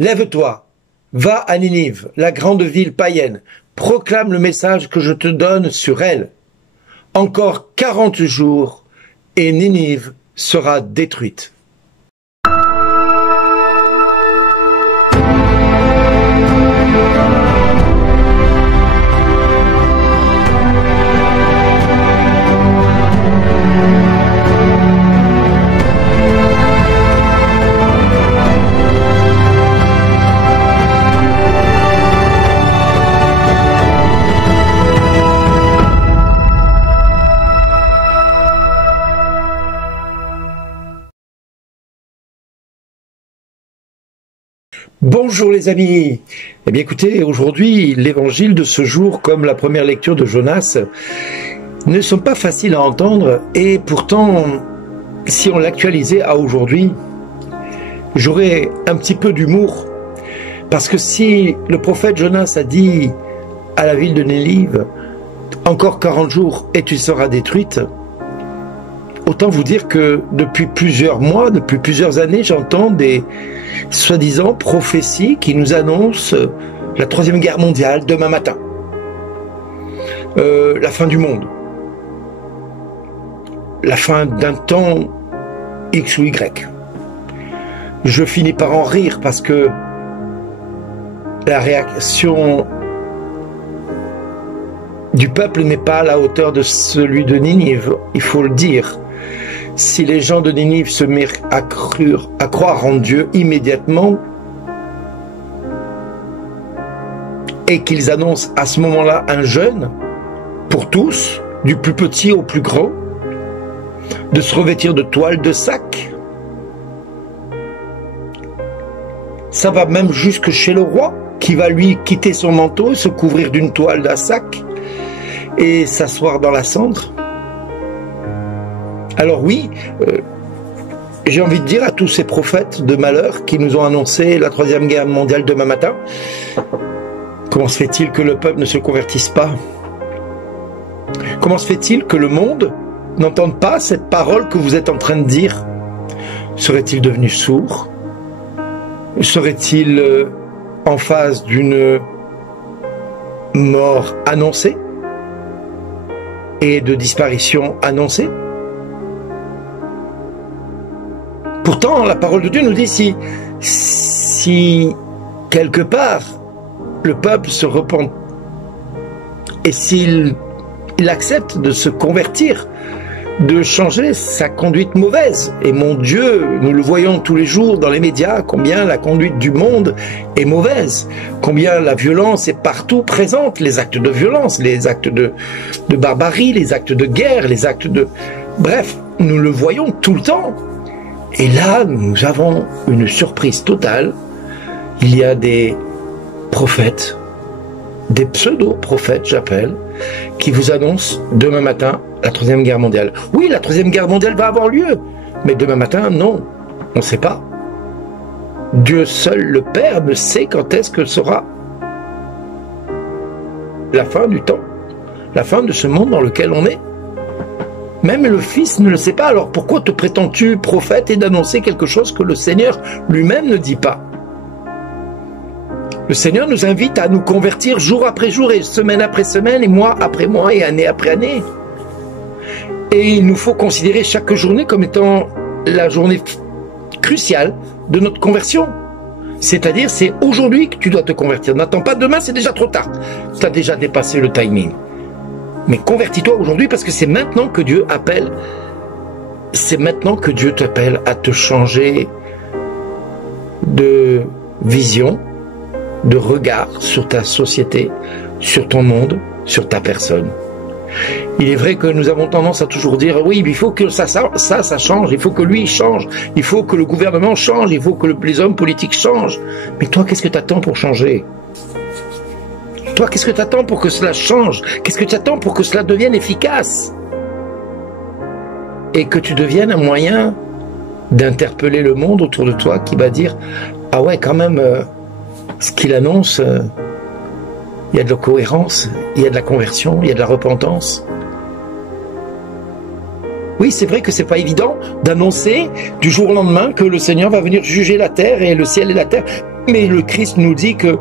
Lève-toi, va à Ninive, la grande ville païenne, proclame le message que je te donne sur elle. Encore 40 jours et Ninive sera détruite. Bonjour les amis. Eh bien écoutez, aujourd'hui, l'évangile de ce jour, comme la première lecture de Jonas, ne sont pas faciles à entendre et pourtant, si on l'actualisait à aujourd'hui, j'aurais un petit peu d'humour. Parce que si le prophète Jonas a dit à la ville de Ninive, encore 40 jours et tu seras détruite, autant vous dire que depuis plusieurs mois, depuis plusieurs années, j'entends des soi-disant prophéties qui nous annoncent la troisième guerre mondiale demain matin, la fin du monde, la fin d'un temps X ou Y. Je finis par en rire parce que la réaction du peuple n'est pas à la hauteur de celui de Ninive, il faut le dire. Si les gens de Ninive se mirent à croire en Dieu immédiatement et qu'ils annoncent à ce moment-là un jeûne pour tous, du plus petit au plus grand, de se revêtir de toile de sac, ça va même jusque chez le roi qui va lui quitter son manteau, se couvrir d'une toile d'un sac et s'asseoir dans la cendre. Alors oui, j'ai envie de dire à tous ces prophètes de malheur qui nous ont annoncé la troisième guerre mondiale demain matin, comment se fait-il que le peuple ne se convertisse pas? Comment se fait-il que le monde n'entende pas cette parole que vous êtes en train de dire? Serait-il devenu sourd? Serait-il en face d'une mort annoncée et de disparition annoncée? Pourtant, la parole de Dieu nous dit si quelque part le peuple se repent et s'il accepte de se convertir, de changer sa conduite mauvaise. Et mon Dieu, nous le voyons tous les jours dans les médias, combien la conduite du monde est mauvaise, combien la violence est partout présente, les actes de violence, les actes de barbarie, les actes de guerre, les actes de... Bref, nous le voyons tout le temps. Et là, nous avons une surprise totale. Il y a des prophètes, des pseudo-prophètes, j'appelle, qui vous annoncent demain matin la troisième guerre mondiale. Oui, la troisième guerre mondiale va avoir lieu, mais demain matin, non, on ne sait pas. Dieu seul, le Père, ne sait quand est-ce que sera la fin du temps, la fin de ce monde dans lequel on est. Même le Fils ne le sait pas, alors pourquoi te prétends-tu prophète et d'annoncer quelque chose que le Seigneur lui-même ne dit pas? Le Seigneur nous invite à nous convertir jour après jour et semaine après semaine et mois après mois et année après année. Et il nous faut considérer chaque journée comme étant la journée cruciale de notre conversion. C'est-à-dire, c'est aujourd'hui que tu dois te convertir. N'attends pas demain, c'est déjà trop tard. Tu as déjà dépassé le timing. Mais convertis-toi aujourd'hui parce que c'est maintenant que Dieu appelle, c'est maintenant que Dieu t'appelle à te changer de vision, de regard sur ta société, sur ton monde, sur ta personne. Il est vrai que nous avons tendance à toujours dire oui, mais il faut que ça change, il faut que lui change, il faut que le gouvernement change, il faut que les hommes politiques changent. Mais toi, qu'est-ce que tu attends pour changer ? Toi, qu'est-ce que tu attends pour que cela change? Qu'est-ce que tu attends pour que cela devienne efficace? Et que tu deviennes un moyen d'interpeller le monde autour de toi qui va dire « Ah ouais, quand même, ce qu'il annonce, il y a de la cohérence, il y a de la conversion, il y a de la repentance. » Oui, c'est vrai que c'est pas évident d'annoncer du jour au lendemain que le Seigneur va venir juger la terre et le ciel et la terre. Mais le Christ nous dit que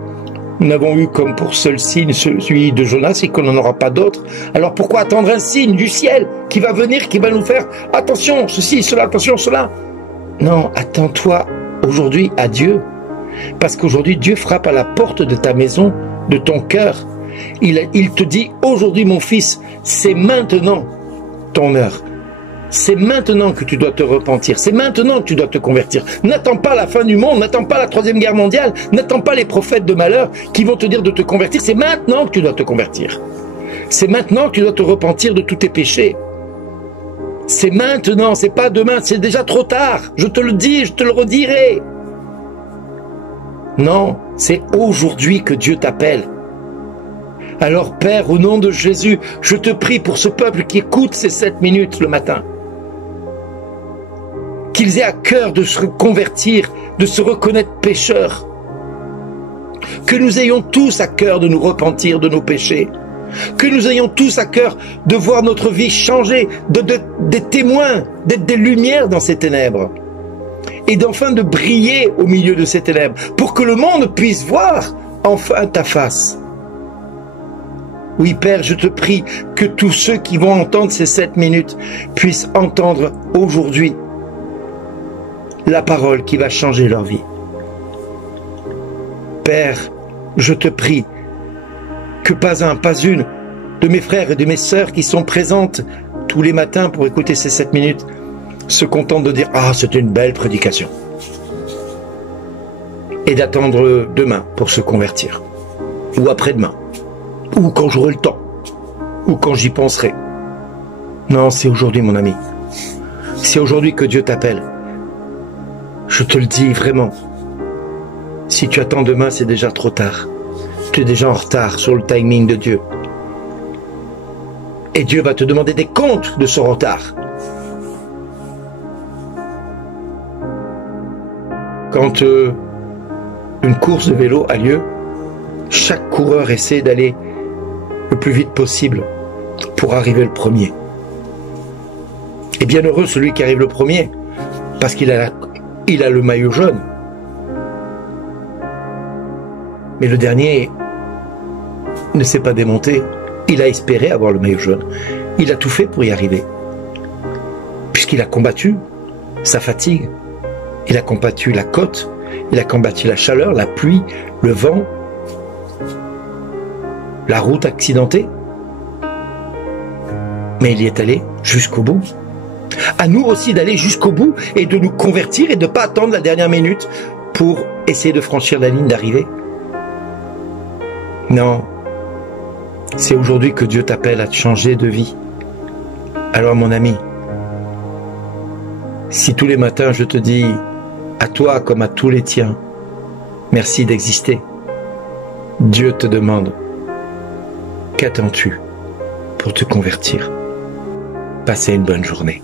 nous n'avons eu comme pour seul signe celui de Jonas et qu'on n'en aura pas d'autre. Alors pourquoi attendre un signe du ciel qui va venir, qui va nous faire attention, ceci, cela, attention, cela? Non, attends-toi aujourd'hui à Dieu. Parce qu'aujourd'hui, Dieu frappe à la porte de ta maison, de ton cœur. Il te dit, aujourd'hui mon fils, c'est maintenant ton heure. C'est maintenant que tu dois te repentir. C'est maintenant que tu dois te convertir. N'attends pas la fin du monde, n'attends pas la 3e guerre mondiale, n'attends pas les prophètes de malheur qui vont te dire de te convertir. C'est maintenant que tu dois te convertir. C'est maintenant que tu dois te repentir de tous tes péchés. C'est maintenant, c'est pas demain, c'est déjà trop tard. Je te le dis, je te le redirai. Non, c'est aujourd'hui que Dieu t'appelle. Alors Père, au nom de Jésus, je te prie pour ce peuple qui écoute ces 7 minutes le matin. Qu'ils aient à cœur de se convertir, de se reconnaître pécheurs. Que nous ayons tous à cœur de nous repentir de nos péchés. Que nous ayons tous à cœur de voir notre vie changer, d'être témoins, d'être des lumières dans ces ténèbres. Et d'enfin de briller au milieu de ces ténèbres, pour que le monde puisse voir enfin ta face. Oui, Père, je te prie que tous ceux qui vont entendre ces 7 minutes puissent entendre aujourd'hui la parole qui va changer leur vie. Père, je te prie que pas un, pas une de mes frères et de mes sœurs qui sont présentes tous les matins pour écouter ces 7 minutes se contentent de dire « Ah, c'est une belle prédication » et d'attendre demain pour se convertir, ou après-demain, ou quand j'aurai le temps, ou quand j'y penserai. Non, c'est aujourd'hui, mon ami. C'est aujourd'hui que Dieu t'appelle. Je te le dis vraiment. Si tu attends demain, c'est déjà trop tard. Tu es déjà en retard sur le timing de Dieu. Et Dieu va te demander des comptes de ce retard. Quand une course de vélo a lieu, chaque coureur essaie d'aller le plus vite possible pour arriver le premier. Et bien heureux celui qui arrive le premier, parce qu'il a le maillot jaune. Mais le dernier ne s'est pas démonté. Il a espéré avoir le maillot jaune. Il a tout fait pour y arriver. Puisqu'il a combattu sa fatigue. Il a combattu la côte. Il a combattu la chaleur, la pluie, le vent, la route accidentée. Mais il y est allé jusqu'au bout. À nous aussi d'aller jusqu'au bout et de nous convertir et de ne pas attendre la dernière minute pour essayer de franchir la ligne d'arrivée. Non, c'est aujourd'hui que Dieu t'appelle à te changer de vie. Alors mon ami, si tous les matins je te dis à toi comme à tous les tiens, merci d'exister, Dieu te demande, qu'attends-tu pour te convertir? Passez une bonne journée.